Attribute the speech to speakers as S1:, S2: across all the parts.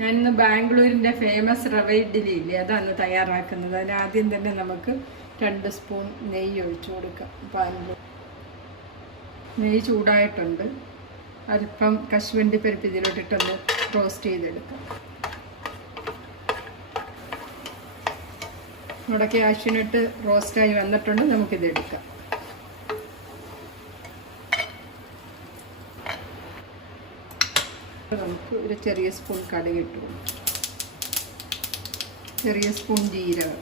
S1: ഞാനിന്ന് ബാംഗ്ലൂരിന്റെ ഫേമസ് റവ ഇഡ്ഡലി ഇല്ലേ? അതാണ് തയ്യാറാക്കുന്നത്. അതിന് ആദ്യം തന്നെ നമുക്ക് രണ്ട് സ്പൂൺ നെയ്യ് ഒഴിച്ചു കൊടുക്കാം. പാലിൽ നെയ്യ് ചൂടായിട്ടുണ്ട്. അല്പം കശുവണ്ടി പരിപ്പ് ഇതിലോട്ടിട്ടൊന്ന് റോസ്റ്റ് ചെയ്തെടുക്കാം. നമ്മുടെ കാഷ്യൂനിട്ട് റോസ്റ്റായി വന്നിട്ടുണ്ട്. നമുക്കിത് എടുക്കാം നമുക്ക് ഒരു ചെറിയ സ്പൂൺ കടുക് ഇട്ടു ചെറിയ സ്പൂൺ ജീരകം.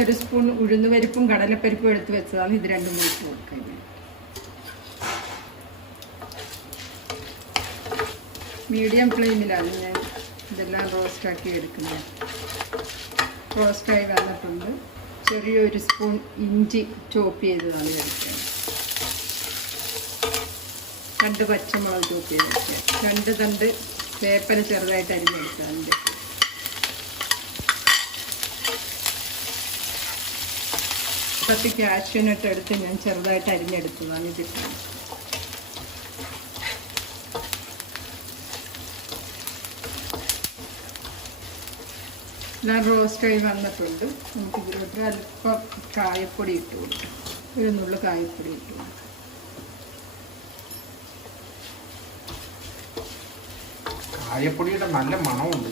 S1: ഒരു സ്പൂൺ ഉഴുന്നുപരിപ്പും കടലപ്പരിപ്പും എടുത്ത് വെച്ചതാണ് ഇത് രണ്ടും കൂടി ഇട്ട് കൊടുക്കുക മീഡിയം ഫ്ലെയിമിലാണ് ഞാൻ ഇതെല്ലാം റോസ്റ്റാക്കി എടുക്കുന്നത്. റോസ്റ്റായി വന്നിട്ടുണ്ട് ചെറിയൊരു സ്പൂൺ ഇഞ്ചി ചോപ്പ് ചെയ്തതാണ് എടുക്കുന്നത് രണ്ട് പച്ചമുളക് ചൂപ്പി വെക്കുക രണ്ട് തണ്ട് വേപ്പല ചെറുതായിട്ട് അരിഞ്ഞെടുക്കാറുണ്ട് പത്ത് കാഷ്യൂനട്ട് എടുത്ത് ഞാൻ ചെറുതായിട്ട് അരിഞ്ഞെടുത്തതാണ് ഞാൻ റോസ്റ്റ് ആയി വന്നിട്ടുണ്ട്. നമുക്ക് ഇതിലോട്ട് അല്പം കായപ്പൊടി ഇട്ട് കൊടുക്കാം. ഒരു നുള്ളു കായപ്പൊടി ഇട്ട് കൊടുക്കാം.
S2: കായപ്പൊടിയുടെ നല്ല മണമുണ്ട്.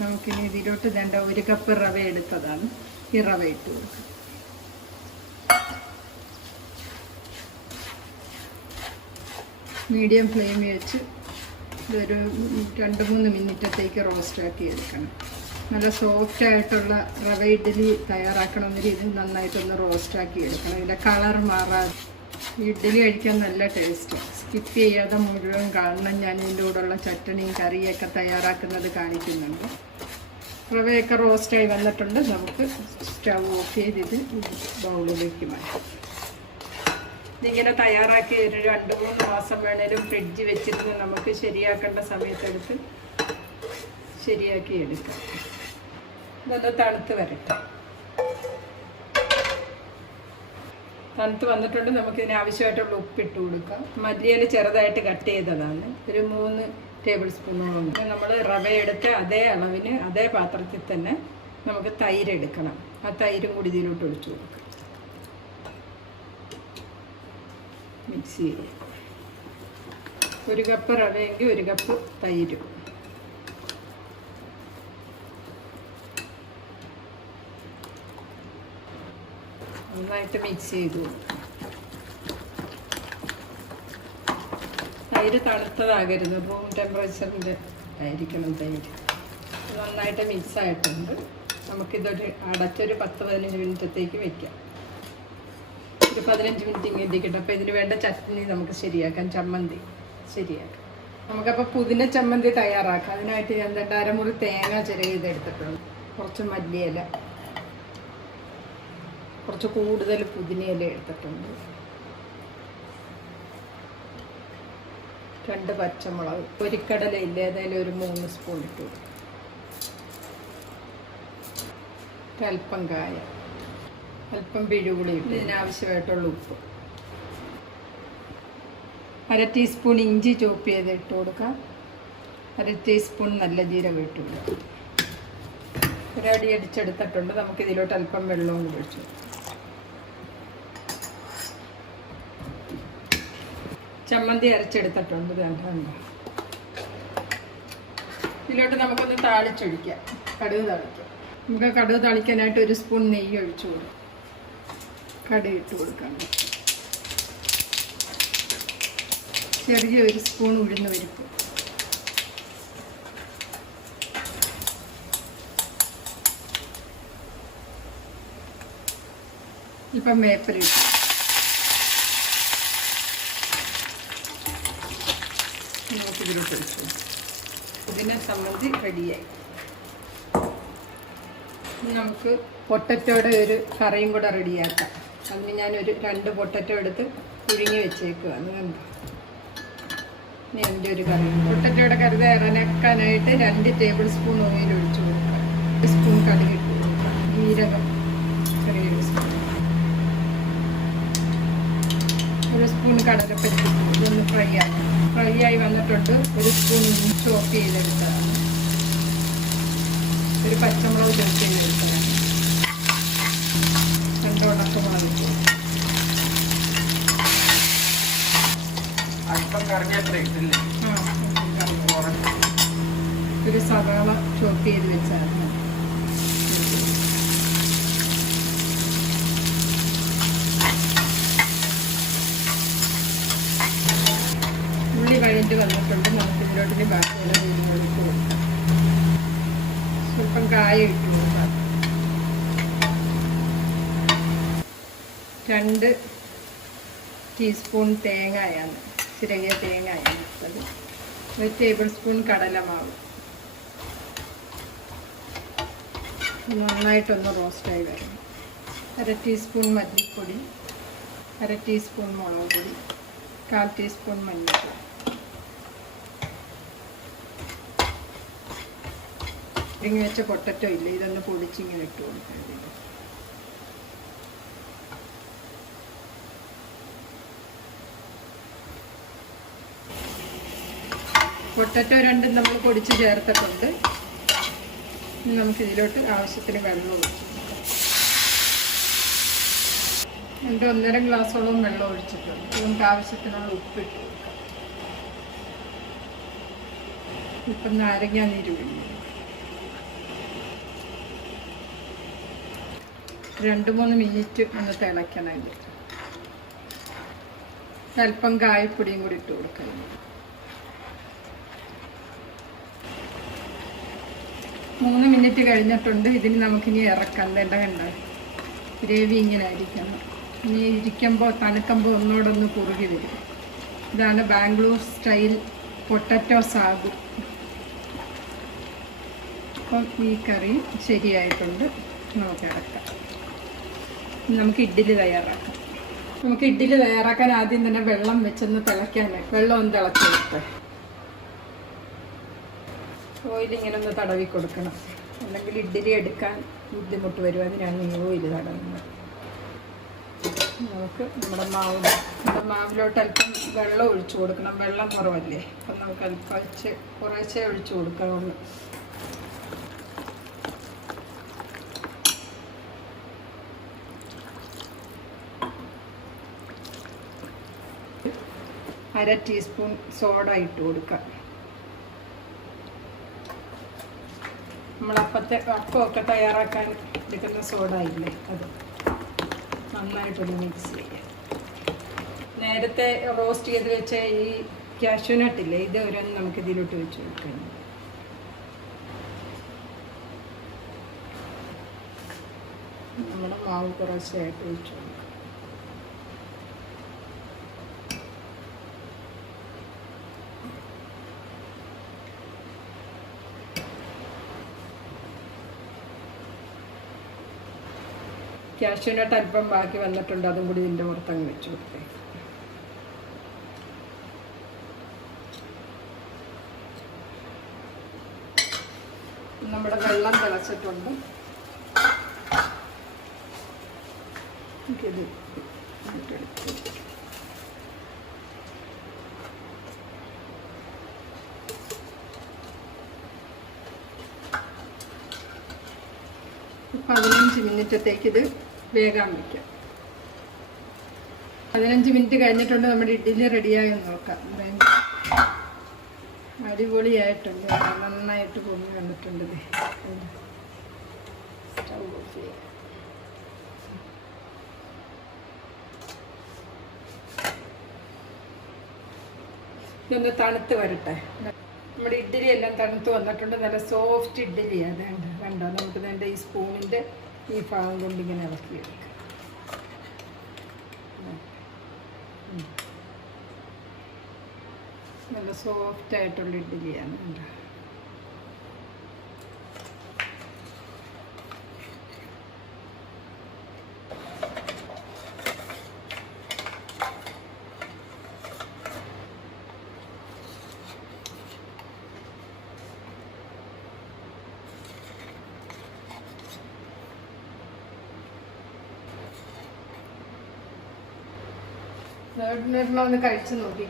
S1: നമുക്കിനി ഇതിലോട്ട് വേണ്ട ഒരു കപ്പ് റവ എടുത്തതാണ്. ഈ റവ ഇട്ട് കൊടുക്കാം. മീഡിയം ഫ്ലെയിമിൽ വെച്ച് ഇതൊരു രണ്ട് മൂന്ന് മിനിറ്റത്തേക്ക് റോസ്റ്റാക്കി എടുക്കണം. നല്ല സോഫ്റ്റ് ആയിട്ടുള്ള റവ ഇഡ്ഡലി തയ്യാറാക്കണമെങ്കിൽ ഇത് നന്നായിട്ടൊന്ന് റോസ്റ്റാക്കി എടുക്കണം. ഇതിന്റെ കളർ മാറാതെ. ഇഡ്ഡലി കഴിക്കാൻ നല്ല ടേസ്റ്റ് സ്കിപ്പ് ചെയ്യാതെ മുഴുവൻ കാണണം ഞാൻ ഇതിന്റെ കൂടെയുള്ള ചട്ടണിയും കറിയൊക്കെ തയ്യാറാക്കുന്നത് കാണിക്കുന്നുണ്ട്. റവയൊക്കെ റോസ്റ്റായി വന്നിട്ടുണ്ട്. നമുക്ക് സ്റ്റവ് ഓഫ് ചെയ്ത് ഇത് ബൗളിലേക്ക് മാറ്റാം. ഇതിങ്ങനെ തയ്യാറാക്കി ഒരു രണ്ട് മൂന്ന് മാസം വേണേലും ഫ്രിഡ്ജ് വെച്ചിരുന്ന് നമുക്ക് ശരിയാക്കേണ്ട സമയത്തെടുത്ത് ശരിയാക്കി എടുക്കാം. ഇതൊന്ന് തണുത്ത് വരട്ടെ. തണുത്ത് വന്നിട്ടുണ്ട്. നമുക്ക് ഇതിന് ആവശ്യമായിട്ടുള്ള ഉപ്പിട്ട് കൊടുക്കാം. മല്ലിയില ചെറുതായിട്ട് കട്ട് ചെയ്തതാണ്. ഒരു മൂന്ന് ടേബിൾ സ്പൂണോളം നമ്മൾ റവ എടുത്ത് അതേ അളവിന് അതേ പാത്രത്തിൽ തന്നെ നമുക്ക് തൈര് എടുക്കണം. ആ തൈരും കൂടി ഇതിലോട്ട് ഒഴിച്ചു കൊടുക്കാം. മിക്സ് ചെയ്യുക ഒരു കപ്പ് റവയെങ്കിൽ ഒരു കപ്പ് തൈര്. നന്നായിട്ട് മിക്സ് ചെയ്തു. തൈര് തണുത്തതാകരുത്. റൂം ടെമ്പറേച്ചറിന്റെ ആയിരിക്കണം തൈര്. നന്നായിട്ട് മിക്സ് ആയിട്ടുണ്ട്. നമുക്കിതൊരു അടച്ചൊരു പത്ത് പതിനഞ്ച് മിനിറ്റത്തേക്ക് വെക്കാം. ഒരു പതിനഞ്ച് മിനിറ്റ് ഇങ്ങനെ എത്തിക്കട്ടെ അപ്പോൾ ഇതിന് വേണ്ട ചട്നി നമുക്ക് ശരിയാക്കാം. ചമ്മന്തി ശരിയാക്കാം. നമുക്കപ്പോൾ പുതിന ചമ്മന്തി തയ്യാറാക്കാം. അതിനായിട്ട് ഞാൻ രണ്ട് അരമുറി തേങ്ങ ചിരകിതെടുത്തിട്ടുണ്ട് കുറച്ച് മല്ലിയില. കുറച്ച് കൂടുതൽ പുതിനയില എടുത്തിട്ടുണ്ട്. രണ്ട് പച്ചമുളക് പൊരിക്കടല ഇല്ല ഏതായാലും ഒരു മൂന്ന് സ്പൂൺ ഇട്ടു കൊടുക്കും. ഒരല്പം കായ അല്പം പിഴുപുളി ഇട്ട് ഇതിനാവശ്യമായിട്ടുള്ള ഉപ്പ്. അര ടീസ്പൂൺ ഇഞ്ചി ചോപ്പ് ചെയ്ത് ഇട്ട് കൊടുക്കാം. അര ടീസ്പൂൺ നല്ല ജീരകം ഇട്ട് ഒരടി അടിച്ചെടുത്തിട്ടുണ്ട്. നമുക്കിതിലോട്ട് അല്പം വെള്ളവും കൂടി ഒഴിച്ചു കൊടുക്കാം. ചമ്മന്തി അരച്ചെടുത്തിട്ടുണ്ട് വേണ്ട ഇതിലോട്ട് നമുക്കൊന്ന് താളിച്ചൊഴിക്കാം. കടുക് താളിക്കാം. നമുക്ക് കടുക് താളിക്കാനായിട്ട് ഒരു സ്പൂൺ നെയ്യ് ഒഴിച്ചു കൊടുക്കാം. കടുക് ഇട്ട് കൊടുക്കാം. ചെറിയ ഒരു സ്പൂൺ ഉഴുന്ന് പരിപ്പ്. ഇപ്പം വേപ്പര നമുക്ക് ഇതിലോട്ട് ഒഴിച്ചു ഇതിനെ സംബന്ധി റെഡിയായി. നമുക്ക് പൊട്ടറ്റോടെ ഒരു കറിയും കൂടെ റെഡിയാക്കാം. അതിന് ഞാനൊരു രണ്ട് പൊട്ടറ്റോ എടുത്ത് പുഴുങ്ങി വെച്ചേക്കുക അത് ഇനി എന്റെ ഒരു കറി. പൊട്ടറ്റോടെ കറി ഇറനക്കാനായിട്ട് രണ്ട് ടേബിൾ സ്പൂൺ ഓയിൽ ഒഴിച്ചു കൊടുക്കുക ഒരു സ്പൂൺ കടുക് ഇട്ട് കൊടുക്കുക ജീരകം ചെറിയൊരു സ്പൂൺ. ഒരു സ്പൂൺ കടലപ്പരിപ്പ് ഇതൊന്ന് ഫ്രൈ ആക്കി. ഫ്രൈ ആയി വന്നിട്ടുണ്ട്. ഒരു സ്പൂൺ ചോപ്പ് ചെയ്തെടുത്തതാണ്. ഒരു പച്ചമുളക് ചോപ്പ് ചെയ്തെടുത്തതാണ്. രണ്ട് ഉണക്കമുളക് ഒരു സവാള ചോപ്പ് ചെയ്ത് വെച്ചായിരുന്നു വന്നിട്ടുണ്ട് നമുക്ക് ഇതിലോട്ടിന് ബാക്കിയുള്ള ഇട്ട് കൊടുക്കാം. സ്വല്പം കായ ഇട്ട് കൊടുക്കാം. രണ്ട് ടീസ്പൂൺ തേങ്ങയാണ്. ചിരകിയ തേങ്ങയാണ് ഇട്ടത്. ഒരു ടേബിൾ സ്പൂൺ കടലമാവ്. നന്നായിട്ടൊന്ന് റോസ്റ്റായി വരണം. അര ടീസ്പൂൺ മല്ലിപ്പൊടി. അര ടീസ്പൂൺ മുളക് പൊടി കാൽ ടീസ്പൂൺ മഞ്ഞൾപ്പൊടി. ഇങ്ങനെ വെച്ച പൊട്ടറ്റോ ഇല്ല? ഇതൊന്ന് പൊടിച്ചിങ്ങനെ ഇട്ട് കൊടുക്കാൻ പൊട്ടറ്റോ രണ്ടും നമ്മൾ പൊടിച്ച് ചേർത്തിട്ടുണ്ട്. നമുക്ക് ഇതിലോട്ട് ആവശ്യത്തിന് വെള്ളം ഒഴിച്ചു രണ്ട് ഒന്നര ഗ്ലാസോളം വെള്ളം ഒഴിച്ചിട്ടുണ്ട്. നമുക്ക് ആവശ്യത്തിനുള്ള ഉപ്പിട്ട് കൊടുക്കാം. ഇപ്പം നാരങ്ങ നീര് പിഴിഞ്ഞു രണ്ട് മൂന്ന് മിനിറ്റ് ഒന്ന് തിളയ്ക്കണം ഇത് അല്പം കായപ്പൊടിയും കൂടി ഇട്ട് കൊടുക്കണം. മൂന്ന് മിനിറ്റ് കഴിഞ്ഞിട്ടുണ്ട്. ഇതിന് നമുക്കിനി ഇറക്കാം. വേണ്ട കണ്ട? ഗ്രേവി ഇങ്ങനെ ആയിരിക്കണം ഇനി ഇരിക്കുമ്പോൾ തണുക്കുമ്പോൾ ഒന്നുകൂടെ കുറുകി വരും. ഇതാണ് ബാംഗ്ലൂർ സ്റ്റൈൽ പൊട്ടറ്റോ സാഗു അപ്പം ഈ കറി ശരിയായിട്ടുണ്ട്. നമുക്ക് ഇറക്കാം. ഇനി നമുക്ക് ഇഡ്ഡലി തയ്യാറാക്കാം. നമുക്ക് ഇഡ്ഡലി തയ്യാറാക്കാൻ ആദ്യം തന്നെ വെള്ളം വെച്ചൊന്ന് തിളയ്ക്കാൻ വെള്ളം ഒന്ന് തിളച്ചെടുത്ത് ഓയിൽ ഇങ്ങനെ ഒന്ന് തടവി കൊടുക്കണം. അല്ലെങ്കിൽ ഇഡ്ഡലി എടുക്കാൻ ബുദ്ധിമുട്ട് വരും. അതിനാണ് ഈ ഓയിൽ തടവുന്നത്. നമുക്ക് നമ്മുടെ മാവ് നമ്മുടെ മാവിലോട്ട് അല്പം വെള്ളം ഒഴിച്ചു കൊടുക്കണം. വെള്ളം കുറവല്ലേ? അപ്പം നമുക്ക് അല്പം കുറേശ്ശേ ഒഴിച്ചു കൊടുക്കാവുള്ളൂ. അര ടീസ്പൂൺ സോഡ ഇട്ട് കൊടുക്കുക. നമ്മൾ അപ്പത്തെ അപ്പമൊക്കെ തയ്യാറാക്കാൻ എടുക്കുന്ന സോഡ ഇല്ലേ? അത് നന്നായിട്ടൊന്ന് മിക്സ് ചെയ്യുക. നേരത്തെ റോസ്റ്റ് ചെയ്ത് വെച്ച ഈ കാഷ്യൂനട്ട് ഇല്ലേ? ഇത് ഒരു നമുക്ക് ഇതിലോട്ട് വെച്ച് കൊടുക്കണം നമ്മുടെ മാവ് കുറച്ചായിട്ട് വെച്ചു കൊടുക്കാം. കാഷ്യൂനട്ട് അല്പം ബാക്കി വന്നിട്ടുണ്ട്. അതും കൂടി ഇതിന്റെ പുറത്തങ്ങ് വെച്ച് കൊടുത്തേ. നമ്മുടെ വെള്ളം തിളച്ചിട്ടുണ്ട്. പതിനഞ്ച് മിനിറ്റത്തേക്ക് ഇത് വേഗം വയ്ക്കാം. പതിനഞ്ച് മിനിറ്റ് കഴിഞ്ഞിട്ടുണ്ട് നമ്മുടെ ഇഡ്ഡലി റെഡിയായി നോക്കാം. അടിപൊളിയായിട്ടുണ്ട്. നന്നായിട്ട് പൊങ്ങി വന്നിട്ടുണ്ട് സ്റ്റൗ ഓഫ് ചെയ്യാം ഇതൊന്ന് തണുത്ത് വരട്ടെ. നമ്മുടെ ഇഡ്ഡലി എല്ലാം തണുത്ത് വന്നിട്ടുണ്ട്. നല്ല സോഫ്റ്റ് ഇഡ്ഡലിയാണ് വേണ്ട കണ്ടോ? നമുക്ക് വേണ്ട ഈ സ്പൂണിന്റെ ഈ ഭാഗം കൊണ്ട് ഇങ്ങനെ ഇളക്കിയെടുക്കാം എടുക്കുക നല്ല സോഫ്റ്റ് ആയിട്ടുള്ള ഇഡ്ഡലിയാണ് കണ്ടോ ഒന്ന് കഴിച്ചു നോക്കി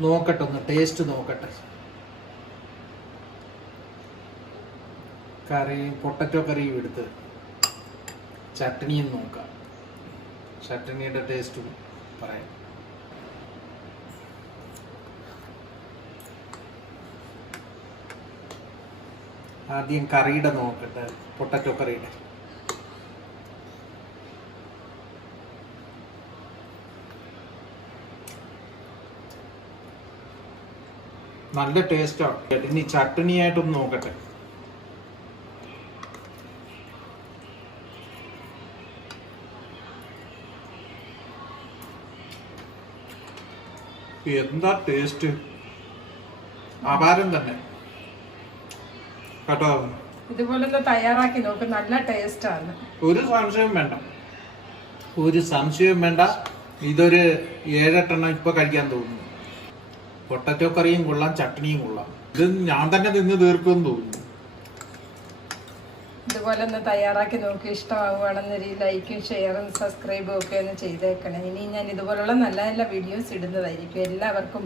S2: നോക്കട്ടെ ഒന്ന് ടേസ്റ്റ് നോക്കട്ടെ. കറി പൊട്ടറ്റോ കറിയും എടുത്ത് ചട്ടണിയും നോക്കാം. ചട്ടണിയുടെ ടേസ്റ്റും പറയാം. ആദ്യം കറിയുടെ നോക്കട്ടെ പൊട്ടറ്റോ കറിയുടെ. നല്ല ടേസ്റ്റാണ് ഇനി ചട്ടണിയായിട്ടൊന്ന് നോക്കട്ടെ. എന്താ ടേസ്റ്റ് അപാരം തന്നെ. കേട്ടോ?
S1: ഇതുപോലെ ഒന്ന് തയ്യാറാക്കി നോക്ക് നല്ല ടേസ്റ്റാണ്
S2: ഒരു സംശയവും വേണ്ട. ഒരു സംശയവും വേണ്ട. ഇതൊരു ഏഴെട്ടെണ്ണം ഇപ്പൊ കഴിക്കാൻ തോന്നുന്നു. പൊട്ടറ്റോ കറിയും കൊള്ളാം ചട്നിയും കൊള്ളാം. ഇത് ഞാൻ തന്നെ തിന്ന് തീർക്കുമെന്ന് തോന്നുന്നു.
S1: ഇതുപോലെ ഒന്ന് തയ്യാറാക്കി നോക്കി ഇഷ്ടമാവുകയാണെന്നൊരു ലൈക്കും ഷെയറും സബ്സ്ക്രൈബും ഒക്കെ ഒന്ന് ചെയ്തേക്കണം. ഇനി ഞാൻ ഇതുപോലുള്ള നല്ല നല്ല വീഡിയോസ് ഇടുന്നതായിരിക്കും. എല്ലാവർക്കും